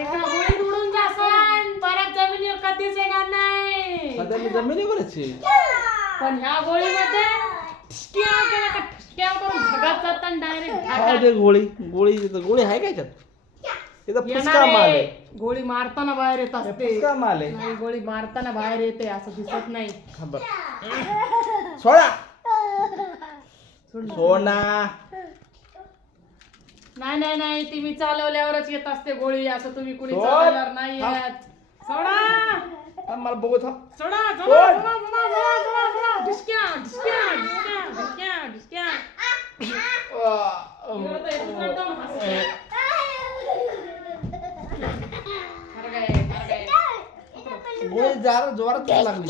एका गोळीत उडून जासान परत जमिनीवर कधीच येणार नाही. सध्या मी जमिनीवरच आहे. पण ह्या गोळीमध्ये ठसक्या केला का ठसक्या करून भगात जाताना डायरेक्ट गोळी आहे काय त्यात? इथं फुसका माल आहे. गोळी मारताना बाहेर येत असते. फुसका माल आहे. नाही, गोळी मारताना बाहेर येते असं दिसत नाही. सोडा सोना. नाही नाही नाही, ती मी चालवल्यावरच येत असते गोळी, असं तुम्ही कुणी सोड. चालवल्यावर नाही येत. सोडा मला बघू थांब. सोडा सोडा सोडा सोडा सोडा सोडा. ढिसक्या ढिसक्या ढिसक्या ढिसक्या ढिसक्या. एवढं तर येतच नाही तो हसते. खरं काय, खरं काय. गोळी जोरात लागली.